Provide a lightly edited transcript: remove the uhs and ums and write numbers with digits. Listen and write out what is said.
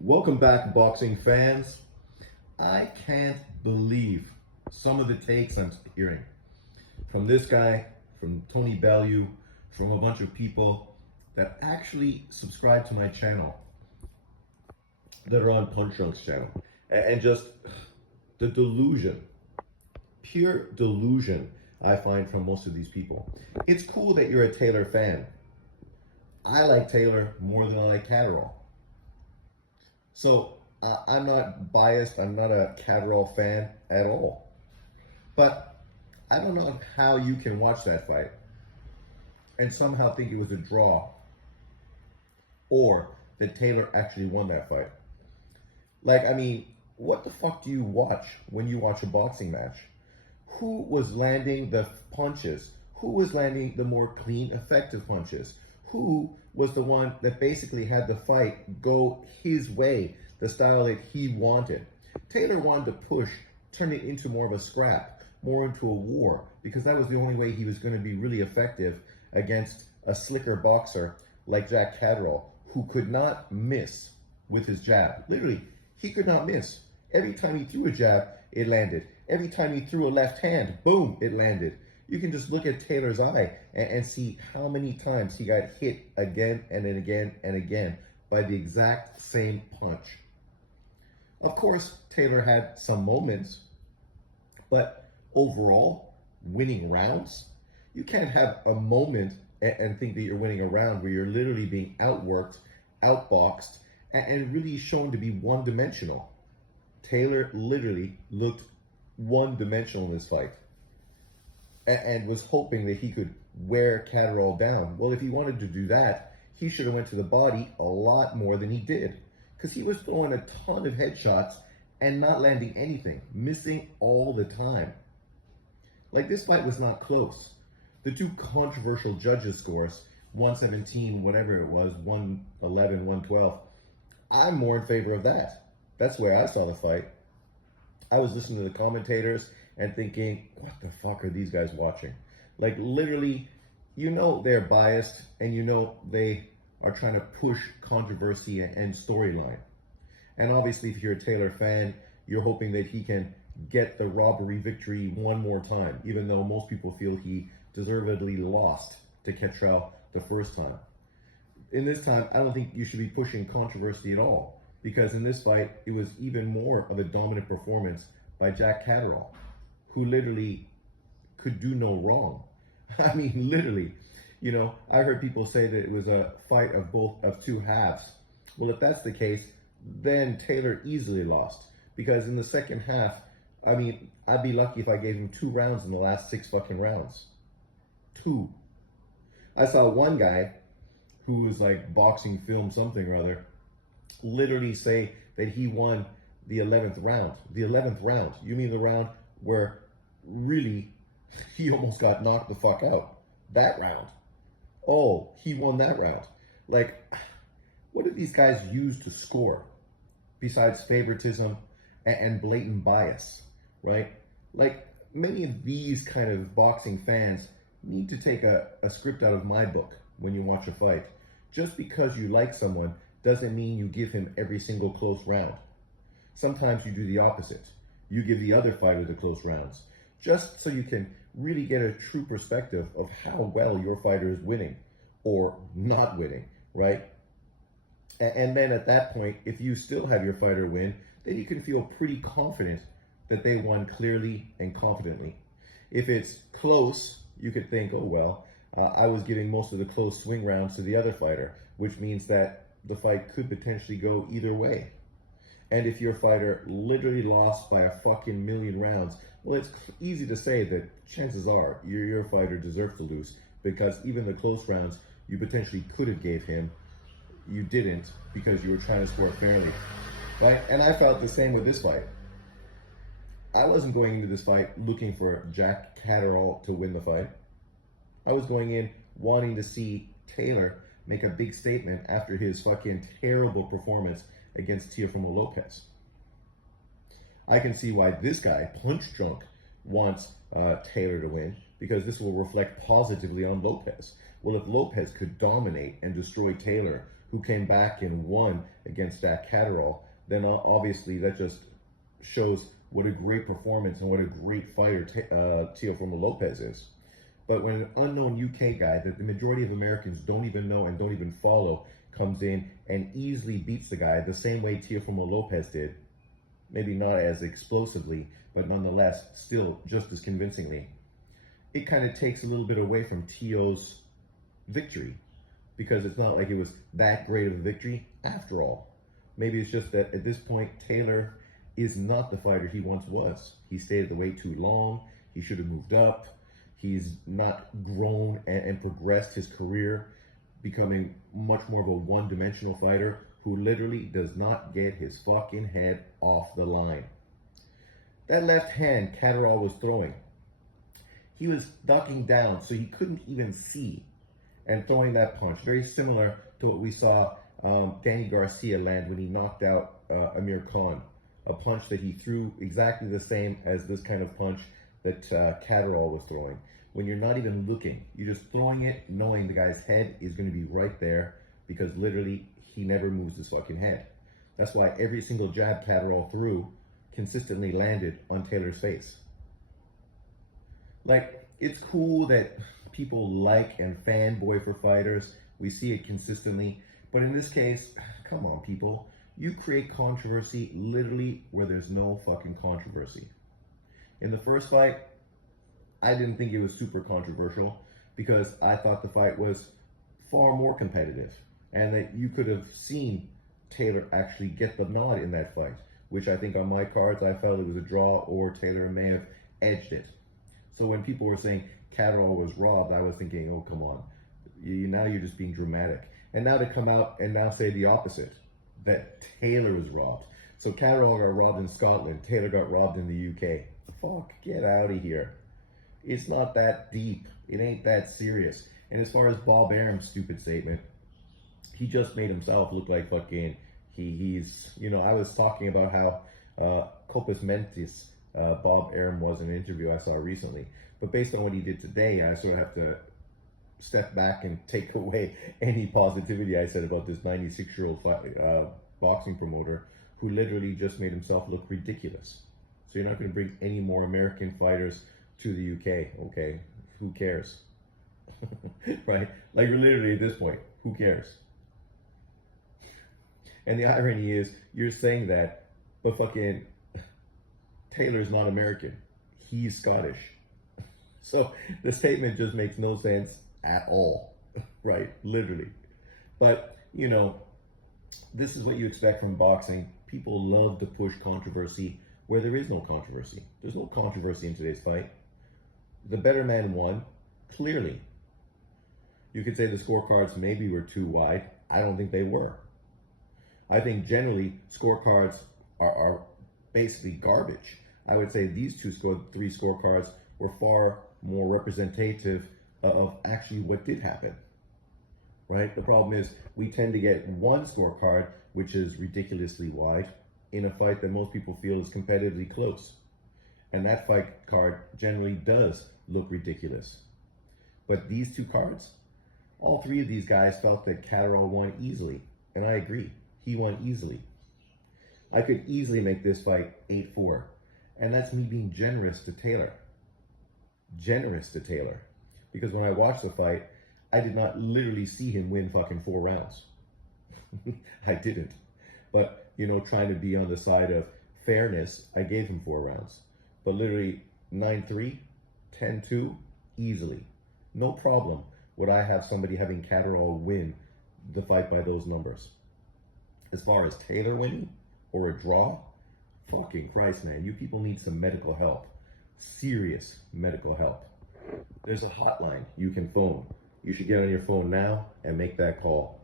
Welcome back, boxing fans. I can't believe some of the takes I'm hearing from this guy, from Tony Bellew, from a bunch of people that actually subscribe to my channel, that are on Punch Drunk's channel, and just the delusion, pure delusion I find from most of these people. It's cool that you're a Taylor fan. I like Taylor more than I like Catterall. So I'm not biased. I'm not a Catterall fan at all. But I don't know how you can watch that fight and somehow think it was a draw or that Taylor actually won that fight. Like, I mean, what the fuck do you watch when you watch a boxing match? Who was landing the punches? Who was landing the more clean, effective punches? Who was the one that basically had the fight go his way, the style that he wanted? Taylor wanted to push, turn it into more of a scrap, more into a war, because that was the only way he was going to be really effective against a slicker boxer like Jack Catterall, who could not miss with his jab. Literally, he could not miss. Every time he threw a jab, it landed. Every time he threw a left hand, boom, it landed. You can just look at Taylor's eye and see how many times he got hit again and then again and again by the exact same punch. Of course, Taylor had some moments, but overall, winning rounds, you can't have a moment and think that you're winning a round where you're literally being outworked, outboxed, and really shown to be one-dimensional. Taylor literally looked one-dimensional in this fight and was hoping that he could wear Catterall down. Well, if he wanted to do that, he should have went to the body a lot more than he did, because he was throwing a ton of headshots and not landing anything, missing all the time. Like, this fight was not close. The two controversial judges' scores, 117, whatever it was, 111, 112, I'm more in favor of that. That's the way I saw the fight. I was listening to the commentators and thinking, what the fuck are these guys watching? Like, literally, you know they're biased, and you know they are trying to push controversy and storyline. And obviously, if you're a Taylor fan, you're hoping that he can get the Robbery victory one more time, even though most people feel he deservedly lost to Catterall the first time. In this time, I don't think you should be pushing controversy at all, because in this fight, it was even more of a dominant performance by Jack Catterall, who literally could do no wrong. I mean, literally, you know, I heard people say that it was a fight of two halves. Well, if that's the case, then Taylor easily lost, because in the second half, I mean, I'd be lucky if I gave him 2 rounds in the last 6 fucking rounds. 2. I saw one guy who was like boxing film something or other literally say that he won the 11th round. The 11th round. You mean the round where really he almost got knocked the fuck out? That round. Oh, he won that round. Like, what do these guys use to score besides favoritism and blatant bias, right? Like, many of these kind of boxing fans need to take a script out of my book when you watch a fight. Just because you like someone doesn't mean you give him every single close round. Sometimes you do the opposite. You give the other fighter the close rounds, just so you can really get a true perspective of how well your fighter is winning or not winning, right? And then at that point, if you still have your fighter win, then you can feel pretty confident that they won clearly and confidently. If it's close, you could think, oh, well, I was giving most of the close swing rounds to the other fighter, which means that the fight could potentially go either way. And if your fighter literally lost by a fucking million rounds, well, it's easy to say that chances are your fighter deserved to lose, because even the close rounds you potentially could have gave him, you didn't, because you were trying to score fairly, right? And I felt the same with this fight. I wasn't going into this fight looking for Jack Catterall to win the fight. I was going in wanting to see Taylor make a big statement after his fucking terrible performance against Teofimo Lopez. I can see why this guy, Punch Drunk, wants Taylor to win, because this will reflect positively on Lopez. Well, if Lopez could dominate and destroy Taylor, who who came back and won against Jack Catterall, then obviously that just shows what a great performance and what a great fighter Teofimo Lopez is. But when an unknown UK guy that the majority of Americans don't even know and don't even follow comes in and easily beats the guy the same way Teofimo Lopez did, maybe not as explosively, but nonetheless still just as convincingly, it kind of takes a little bit away from Teo's victory, because it's not like it was that great of a victory after all. Maybe it's just that at this point, Taylor is not the fighter he once was. He stayed at the weight too long. He should have moved up. He's not grown and progressed his career, becoming much more of a one-dimensional fighter who literally does not get his fucking head off the line. That left hand Catterall was throwing, he was ducking down so he couldn't even see and throwing that punch. Very similar to what we saw Danny Garcia land when he knocked out Amir Khan. A punch that he threw exactly the same as this kind of punch that Catterall was throwing. When you're not even looking, you're just throwing it knowing the guy's head is going to be right there, because literally he never moves his fucking head. That's why every single jab Catterall threw consistently landed on Taylor's face. Like, it's cool that people like and fanboy for fighters. We see it consistently. But in this case, come on, people. You create controversy literally where there's no fucking controversy. In the first fight, I didn't think it was super controversial because I thought the fight was far more competitive and that you could have seen Taylor actually get the nod in that fight, which I think on my cards, I felt it was a draw or Taylor may have edged it. So when people were saying Catterall was robbed, I was thinking, oh, come on. Now you're just being dramatic. And now to come out and now say the opposite, that Taylor was robbed. So Catterall got robbed in Scotland, Taylor got robbed in the UK. Fuck, get out of here. It's not that deep. It ain't that serious. And as far as Bob Arum's stupid statement, he just made himself look like fucking, he's, you know, I was talking about how Copus Mentis, Bob Arum was in an interview I saw recently. But based on what he did today, I sort of have to step back and take away any positivity I said about this 96-year-old boxing promoter who literally just made himself look ridiculous. So you're not going to bring any more American fighters to the UK, okay? Who cares? Right? Like, literally at this point, who cares? And the irony is, you're saying that, but fucking Taylor's not American. He's Scottish. So the statement just makes no sense at all, right? Literally. But, you know, this is what you expect from boxing. People love to push controversy where there is no controversy. There's no controversy in today's fight. The better man won, clearly. You could say the scorecards maybe were too wide. I don't think they were. I think generally scorecards are basically garbage. I would say these three scorecards were far more representative of actually what did happen, right? The problem is we tend to get one scorecard, which is ridiculously wide, in a fight that most people feel is competitively close. And that fight card generally does look ridiculous. But these two cards, all three of these guys felt that Catterall won easily. And I agree, he won easily. I could easily make this fight 8-4. And that's me being generous to Taylor. Generous to Taylor. Because when I watched the fight, I did not literally see him win fucking 4 rounds. I didn't. But, you know, trying to be on the side of fairness, I gave him 4 rounds. But literally 9-3, 10-2, easily. No problem would I have somebody having Catterall win the fight by those numbers. As far as Taylor winning or a draw, fucking Christ, man, you people need some medical help. Serious medical help. There's a hotline you can phone. You should get on your phone now and make that call.